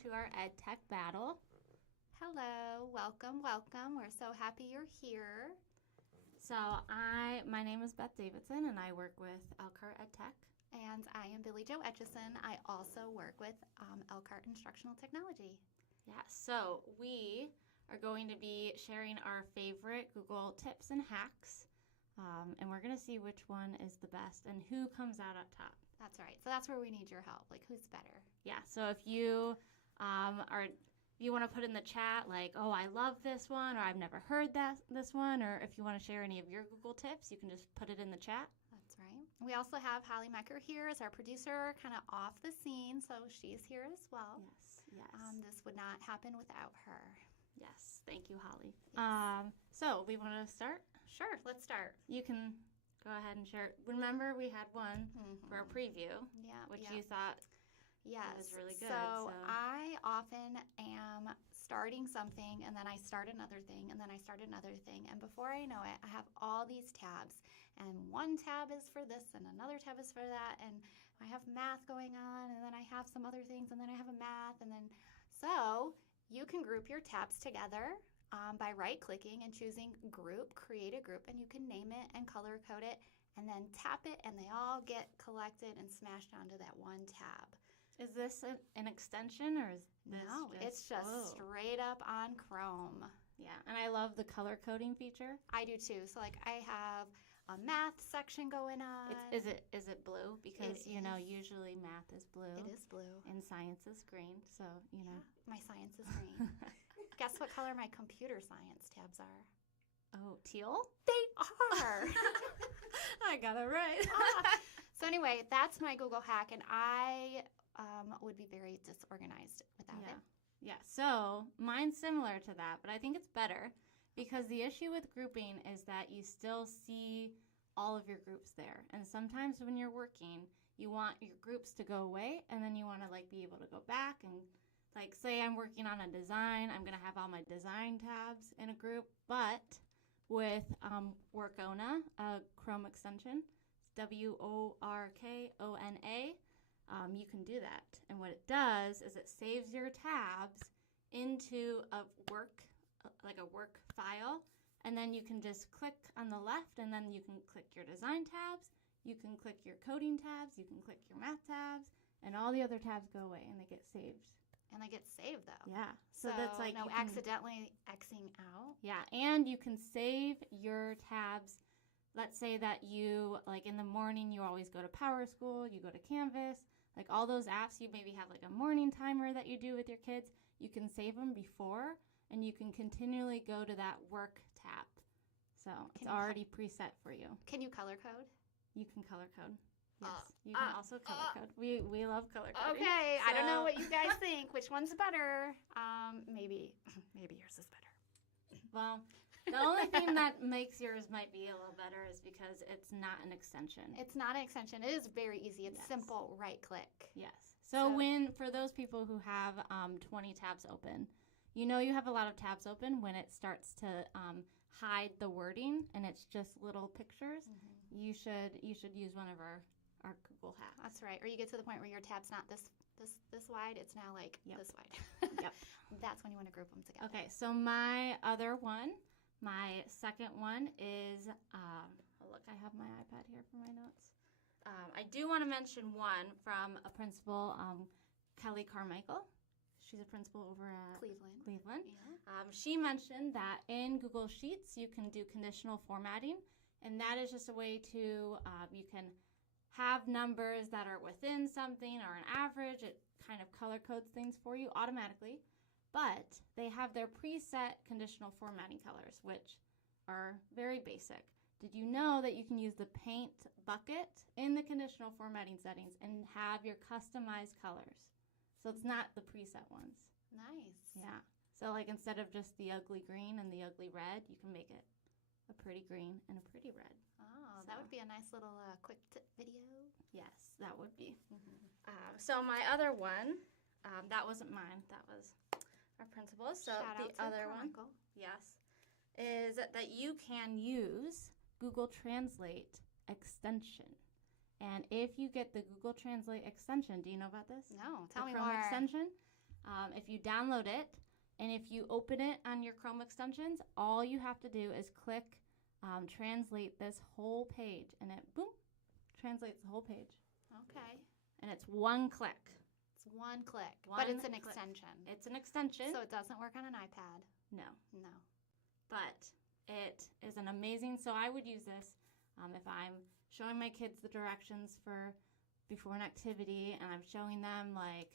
to our EdTech battle. Hello, welcome. We're so happy you're here. So my name is Beth Davidson, and I work with Elkhart EdTech. And I am Billie Jo Etchison. I also work with Elkhart Instructional Technology. Yeah, so we are going to be sharing our favorite Google tips and hacks, and we're going to see which one is the best and who comes out on top. That's right. So that's where we need your help. Like, who's better? Yeah, so if you you want to put in the chat like, oh, I love this one, or I've never heard this one, or if you want to share any of your Google tips, you can just put it in the chat. That's right. We also have Holly Mecker here as our producer, kind of off the scene, so she's here as well. Yes. This would not happen without her. Yes, thank you, Holly. Yes. So we want to start? Sure, let's start. You can go ahead and share. Remember, we had one for a preview, which you thought was really good. So I often am starting something, and then I start another thing, and then I start another thing. And before I know it, I have all these tabs. And one tab is for this, and another tab is for that. And I have math going on, and then I have some other things, and then I have a math. And then, so you can group your tabs together by right-clicking and choosing Group, Create a Group, and you can name it and color-code it, and then tap it, and they all get collected and smashed onto that one tab. Is this an extension, or is this No, it's just straight up on Chrome. Yeah, and I love the color coding feature. I do too. So like I have a math section going on. Is it blue? Because usually math is blue. It is blue. And science is green. So Yeah, my science is green. Guess what color my computer science tabs are? Oh, teal? They are. I got it right. So anyway, that's my Google hack, and I would be very disorganized without it. Yeah, so mine's similar to that, but I think it's better because the issue with grouping is that you still see all of your groups there. And sometimes when you're working, you want your groups to go away, and then you want to be able to go back and say I'm working on a design, I'm going to have all my design tabs in a group, but with Workona, a Chrome extension, WORKONA, you can do that. And what it does is it saves your tabs into a work file, and then you can just click on the left, and then you can click your design tabs, you can click your coding tabs, you can click your math tabs, and all the other tabs go away and they get saved. And they get saved though. Yeah. So that's no accidentally Xing out. Yeah, and you can save your tabs. Let's say that you, in the morning, you always go to Power School, you go to Canvas, all those apps, you maybe have a morning timer that you do with your kids. You can save them before, and you can continually go to that work tab. So it's already preset for you. Can you color code? You can color code. Yes, you can also color code. We love color coding. Okay, so I don't know what you guys think. Which one's better? Maybe yours is better. Well, the only thing that makes yours might be a little better is because it's not an extension. It's not an extension. It is very easy. It's simple right click. Yes. So for those people who have 20 tabs open, you have a lot of tabs open when it starts to hide the wording and it's just little pictures. Mm-hmm. You should use one of our Google hacks. That's right. Or you get to the point where your tab's not this wide. It's now this wide. Yep. That's when you want to group them together. Okay. So my second one is, look, I have my iPad here for my notes. I do want to mention one from a principal, Kelly Carmichael. She's a principal over at Cleveland. Yeah. She mentioned that in Google Sheets, you can do conditional formatting, and that is just a way to, you can have numbers that are within something or an average. It kind of color codes things for you automatically, but they have their preset conditional formatting colors, which are very basic. Did you know that you can use the paint bucket in the conditional formatting settings and have your customized colors? So it's not the preset ones. Nice. Yeah. So instead of just the ugly green and the ugly red, you can make it a pretty green and a pretty red. Oh, that would be a nice little quick tip video. Yes, that would be. Mm-hmm. So my other one, that wasn't mine. That was our principal's. So Shout out the other one, yes, is that you can use Google Translate extension. And if you get the Google Translate extension, do you know about this? No, tell the me Chrome more. extension. If you download it and if you open it on your Chrome extensions, all you have to do is click translate this whole page, and it, boom, translates the whole page. Okay. And it's one click. It's one click, but it's an extension. It's an extension. So it doesn't work on an iPad. No. No. But it is an amazing, so I would use this if I'm showing my kids the directions for before an activity, and I'm showing them like,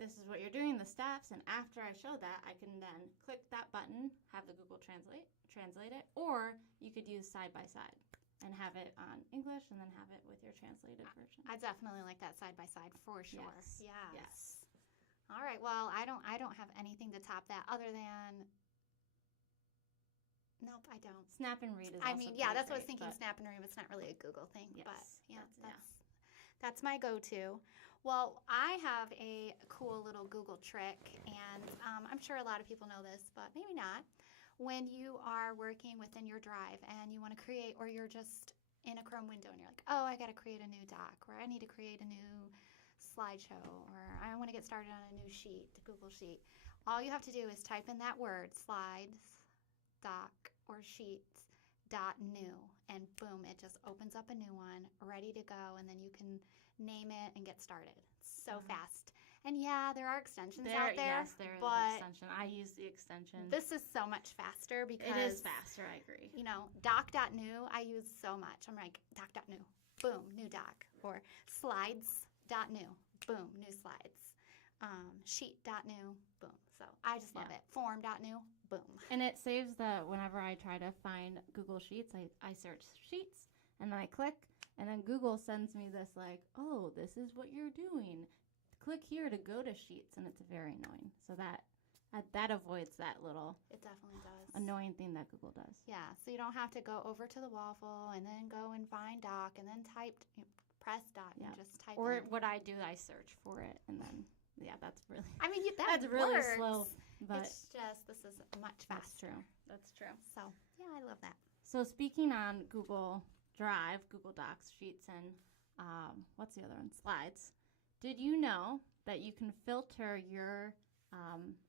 this is what you're doing, the steps, and after I show that, I can then click that button, have the Google translate it, or you could use side by side and have it on English and then have it with your translated version. I definitely like that side by side for sure. Yes. All right. Well, I don't have anything to top that other than. Nope, I don't. Snap and Read is. I mean, yeah, that's what I was great, thinking. Snap and Read, but it's not really a Google thing. Yes, but yeah, that's my go-to. Well, I have a cool little Google trick, and I'm sure a lot of people know this, but maybe not. When you are working within your Drive and you want to create, or you're just in a Chrome window and you're like, oh, I got to create a new doc, or I need to create a new slideshow, or I want to get started on a new sheet, a Google sheet. All you have to do is type in that word, slides, doc, or sheets, .new, and boom, it just opens up a new one, ready to go, and then you can name it and get started. So fast. And yeah, there are extensions out there. Yes, there is an extension. I use the extension. This is so much faster because it is faster, I agree. You know, doc.new I use so much. I'm like, doc.new, boom, new doc. Or slides.new, boom, new slides. Sheet.new, boom. So I just love it. Form.new, boom. And it saves whenever I try to find Google Sheets, I search Sheets, and then I click, and then Google sends me this like, oh, this is what you're doing. Click here to go to Sheets, and it's very annoying. So that avoids that little it definitely does annoying thing that Google does. Yeah, so you don't have to go over to the waffle and then go and find doc and then press doc and just type or in. what I do, I search for it, and then that's really that's really works. slow, but it's just this is much faster. That's true. So yeah, I love that. So speaking on Google Drive, Google Docs, Sheets, and what's the other one? Slides. Did you know that you can filter your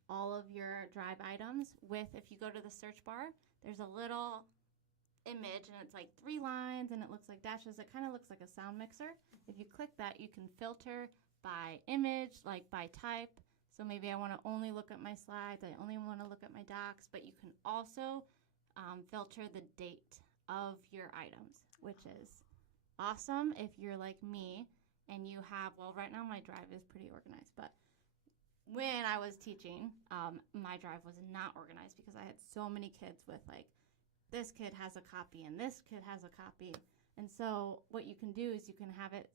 all of your Drive items with, if you go to the search bar, there's a little image and it's like 3 lines and it looks like dashes. It kind of looks like a sound mixer. If you click that, you can filter by image, like by type. So maybe I want to only look at my slides, I only want to look at my docs, but you can also filter the date of your items, which is awesome if you're like me and you have, well, right now my Drive is pretty organized, but when I was teaching, my Drive was not organized because I had so many kids with like, this kid has a copy and this kid has a copy. And so what you can do is you can have it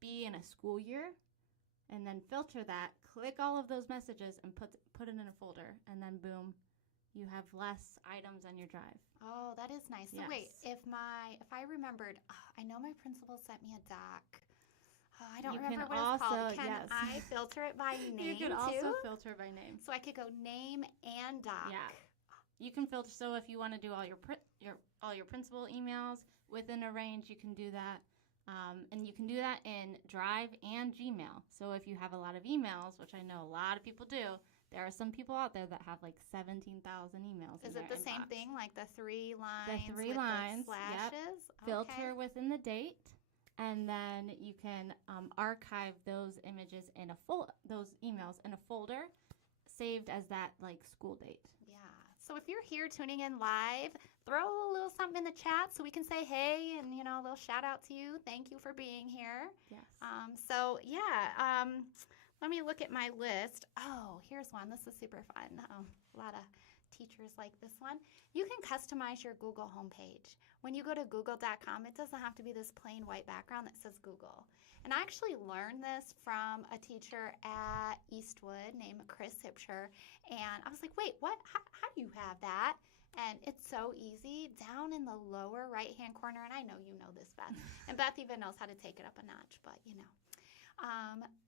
be in a school year and then filter that, click all of those messages and put it in a folder, and then boom, you have less items on your Drive. Oh, that is nice. So wait, if I remembered, I know my principal sent me a doc. I don't remember what it's called. Can I filter it by name too? You can also filter by name. So I could go name and doc. Yeah. You can filter, so if you want to do all your principal emails within a range, you can do that. And you can do that in Drive and Gmail. So if you have a lot of emails, which I know a lot of people do, there are some people out there that have like 17,000 emails. Is it the same thing, like the 3 lines? The 3 lines, the slashes? Yep. Filter within the date, and then you can archive those images in those emails in a folder, saved as that like school date. Yeah. So if you're here tuning in live, throw a little something in the chat so we can say hey, and a little shout out to you. Thank you for being here. Yes. Let me look at my list. Oh, here's one. This is super fun. A lot of teachers like this one. You can customize your Google homepage. When you go to google.com, it doesn't have to be this plain white background that says Google. And I actually learned this from a teacher at Eastwood named Chris Hipsher. And I was like, wait, what? How do you have that? And it's so easy. Down in the lower right-hand corner, and I know you know this, Beth. And Beth even knows how to take it up a notch, but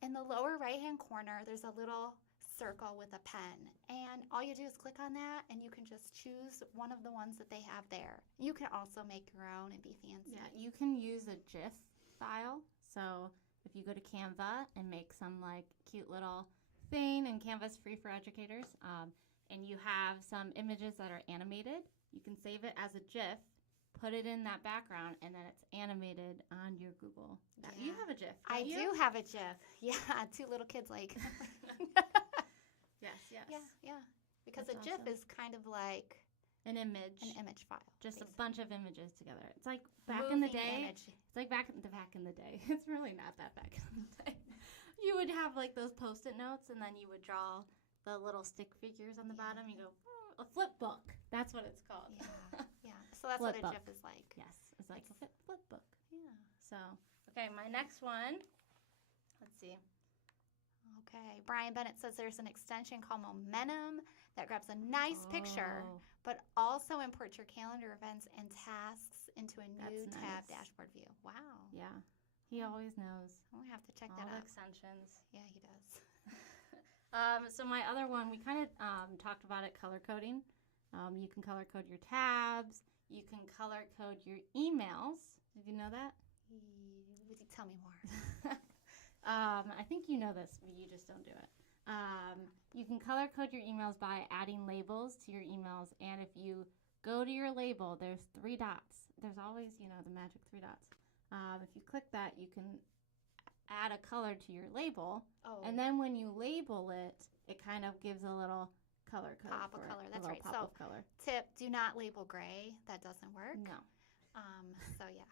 in the lower right-hand corner, there's a little circle with a pen. And all you do is click on that, and you can just choose one of the ones that they have there. You can also make your own and be fancy. Yeah, you can use a GIF file. So if you go to Canva and make some like cute little thing in Canva's free for educators. And you have some images that are animated. You can save it as a GIF, put it in that background, and then it's animated on your Google. Yeah. You have a GIF, I don't you? do have a GIF. Yeah, 2 little kids like. Yes. Yeah. Because That's a GIF awesome. is kind of like An image. file. Just basically. a bunch of images together. It's like back in the Moving day. image. It's like back in the day. It's really not that back in the day. You would have like those Post-it notes, and then you would draw the little stick figures on the Yeah. bottom. You go, a flip book. That's what it's called. Yeah. So that's Flip what a book. GIF is like. Yes, it's like a flip book. Yeah. So, okay, my next one. Let's see. Okay. Brian Bennett says there's an extension called Momentum that grabs a nice picture, Oh, but also imports your calendar events and tasks into a new That's tab nice. dashboard view. Wow. yeah. He always knows I'm gonna have to check all that the out. extensions. Yeah, he does. So my other one, we kind of talked about it, color coding. You can color code your tabs. You can color code your emails. Did you know that? Tell me more. I think you know this, but you just don't do it. You can color code your emails by adding labels to your emails. And if you go to your label, there's 3 dots. There's always, the magic 3 dots. If you click that, you can add a color to your label. Oh. And then when you label it, it kind of gives a little color code. Pop of for it, color, a that's little right. Pop So- of color. Tip: do not label gray. That doesn't work. No. So yeah.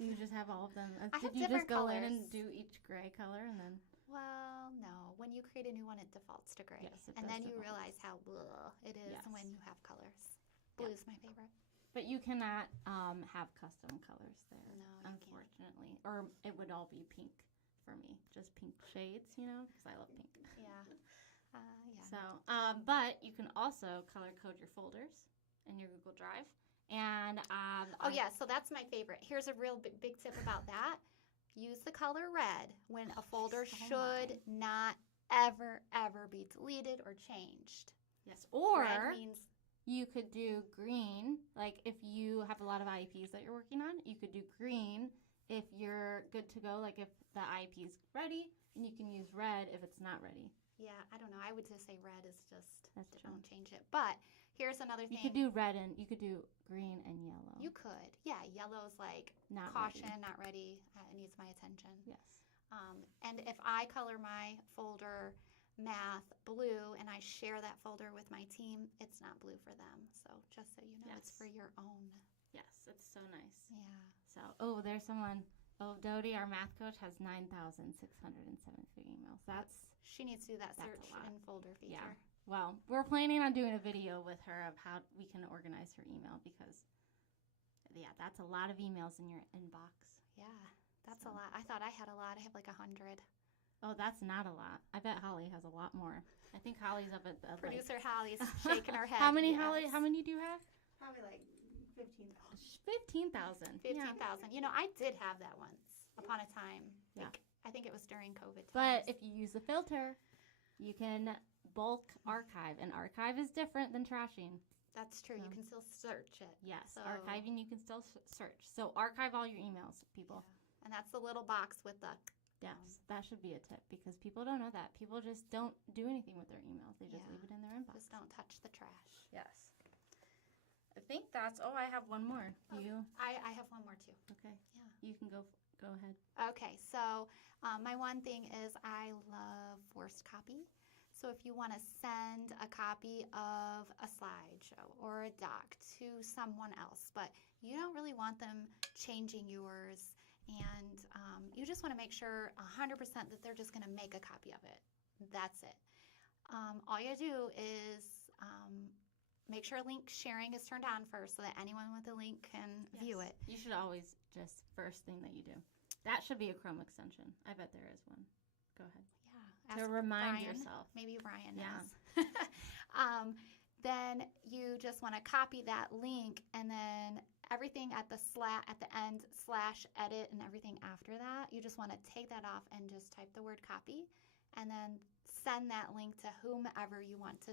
Do you just have all of them? I have Did you just different go in and colors. do each gray color and then? Well, no. When you create a new one, it defaults to gray. Yes, it and does then you default. realize how blah it is Yes. when you have colors. Yep. Blue's my favorite. But you cannot have custom colors there, No, you can't. unfortunately. Or it would all be pink for me, just pink shades, because I love pink. Yeah. Yeah. So, but you can also color code your folders in your Google Drive. And Oh yeah, so that's my favorite. Here's a real big tip about that. Use the color red when a folder so should not ever be deleted or changed. yes, or Red means you could do green. Like if you have a lot of IEPs that you're working on, you could do green if you're good to go. Like if the IEP is ready, and you can use red if it's not ready. yeah, I don't know. I would just say red is just That's true. don't change it. But here's another thing. You could do red and you could do green and yellow. You could. Yeah, yellow's like not caution, ready. not ready. It needs my attention. Yes. And if I color my folder math blue and I share that folder with my team, it's not blue for them. So just so you know, it's Yes. for your own. Yes, it's so nice. Yeah. So, there's someone. Oh, Dodie, our math coach, has 9,673 emails. She needs to do that That's a search lot. and folder feature. Yeah. Well, we're planning on doing a video with her of how we can organize her email because, that's a lot of emails in your inbox. Yeah, that's So. a lot. I thought I had a lot. I have like 100. Oh, that's not a lot. I bet Holly has a lot more. I think Holly's up at the Producer Holly's shaking her head. How many, yes. Holly? How many do you have? Probably like 15,000. 15,000. 15,000. You know, I did have that once upon a time. Yeah. I think it was during COVID times. But if you use the filter, you can bulk archive, and archive is different than trashing. That's true. You So. can still search it. Yes, So- archiving you can still search. So archive all your emails, people. Yeah. And that's the little box with the. Yes, that should be a tip because people don't know that. People just don't do anything with their emails. They just Yeah. leave it in their inbox. Just don't touch the trash. Yes. I think that's. Oh, I have one more. Oh. You I have one more too. okay? Yeah. You can go ahead. Okay, so my one thing is I love forced copy. So if you want to send a copy of a slideshow or a doc to someone else, but you don't really want them changing yours, and you just want to make sure 100% that they're just going to make a copy of it. That's it. All you do is make sure link sharing is turned on first so that anyone with a link can view it. You should always just first thing that you do. That should be a Chrome extension. I bet there is one. Go ahead. Yeah. To Ask Remind Brian. yourself. Maybe Brian Yeah. knows. Then you just want to copy that link, and then everything at the end /edit and everything after that, you just want to take that off and just type the word copy, and then send that link to whomever you want to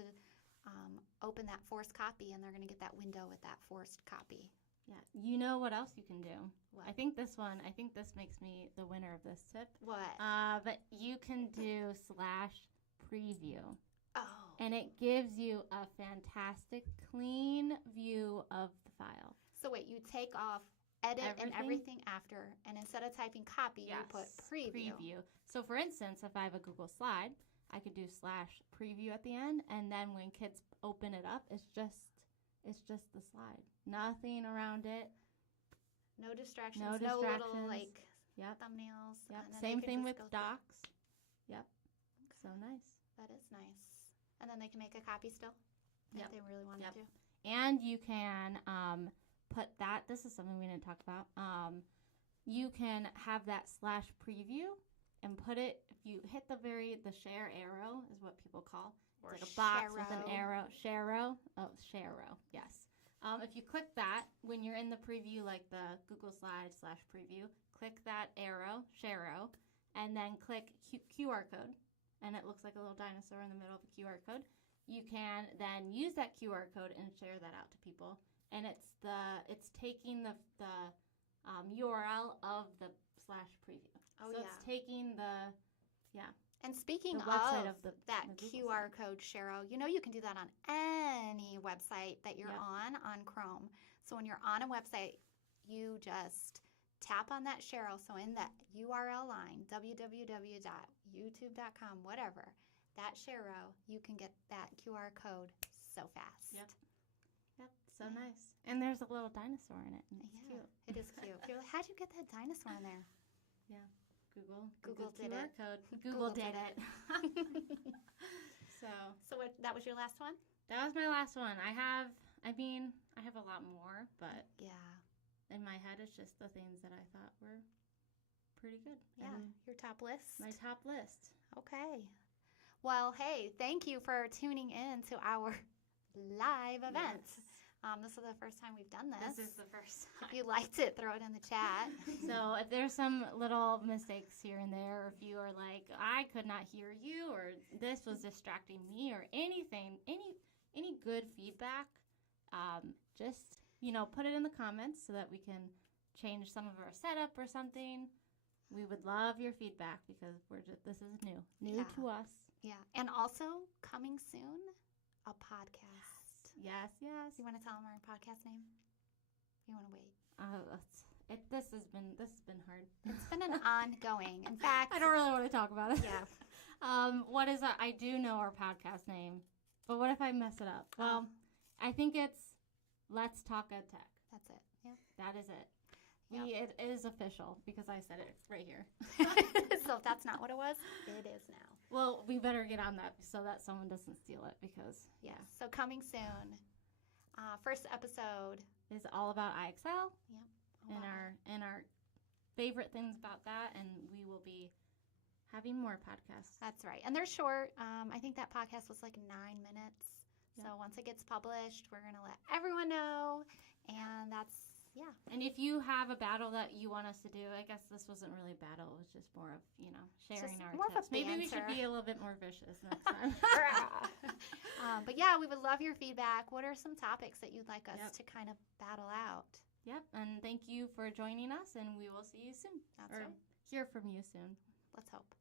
open that forced copy, and they're going to get that window with that forced copy. Yeah. You know what else you can do? What? I think this makes me the winner of this tip. What? But you can do preview. Oh. And it gives you a fantastic, clean view of the file. So wait, you take off edit and Everything? everything after, and instead of typing copy, you put preview. So for instance, if I have a Google slide, I could do /preview at the end, and then when kids open it up, it's just the slide. Nothing around it. No distractions. No No distractions. little like Yep. thumbnails. Yep. and then Same they can thing just with go through. docs. Yep. So nice. That is nice. And then they can make a copy still Yep. if they really wanted Yep. to. And you can put that. This is something we didn't talk about. You can have that /preview and put it. If you hit the share arrow is what people call. Or It's like a box with an Sharo. arrow. Sharo. Yes. If you click that when you're in the preview, like the Google Slide /preview, click that arrow, Sharo, and then click QR code, and it looks like a little dinosaur in the middle of a QR code. You can then use that QR code and share that out to people, and it's taking the URL of the /preview. Oh, so yeah. it's taking And speaking the website of of the QR Google site. code, Cheryl, you can do that on any website that you're Yep. on Chrome. So when you're on a website, you just tap on that Cheryl. So in that URL line, www.youtube.com, whatever, that Cheryl, you can get that QR code so fast. Yep. So nice. And there's a little dinosaur in it. And it's Yeah, cute. it is cute. You're like, how'd you get that dinosaur in there? Google did QR it. code. Google Google did did it. So So that was your last one? that was my last one. I have a lot more, but Yeah. in my head, it's just the things that I thought were pretty good. Yeah. And Your top list? my top list. Okay. Well, hey, thank you for tuning in to our live event. Yes. This is the first time we've done this. This is the first time. If you liked it, throw it in the chat. So if there's some little mistakes here and there, or if you are like, I could not hear you, or this was distracting me, or anything, any good feedback, just put it in the comments so that we can change some of our setup or something. We would love your feedback because this is new Yeah. to us. Yeah. And also, coming soon, a podcast. Yes. You want to tell them our podcast name? You want to wait? This has been hard. It's been an ongoing. In fact, I don't really want to talk about it. Yeah. What is that? I do know our podcast name, but what if I mess it up? Well, I think it's Let's Talk EdTech. That's it. Yeah. That is it. Yep. It is official because I said it right here. So if that's not what it was, it is now. Well, we better get on that so that someone doesn't steal it because Yeah. So coming soon. First episode. it's all about IXL Yep. and our favorite things about that, and we will be having more podcasts. That's right. And they're short. I think that podcast was like 9 minutes. Yeah. So once it gets published, we're going to let everyone know. And that's, yeah. And if you have a battle that you want us to do, I guess this wasn't really a battle. It was just more of, sharing Just our more of a tips. Maybe we should banter. be a little bit more vicious next time. But yeah, we would love your feedback. What are some topics that you'd like us Yep. to kind of battle out? Yep, and thank you for joining us, and we will see you soon. That's or right. hear from you soon. Let's hope.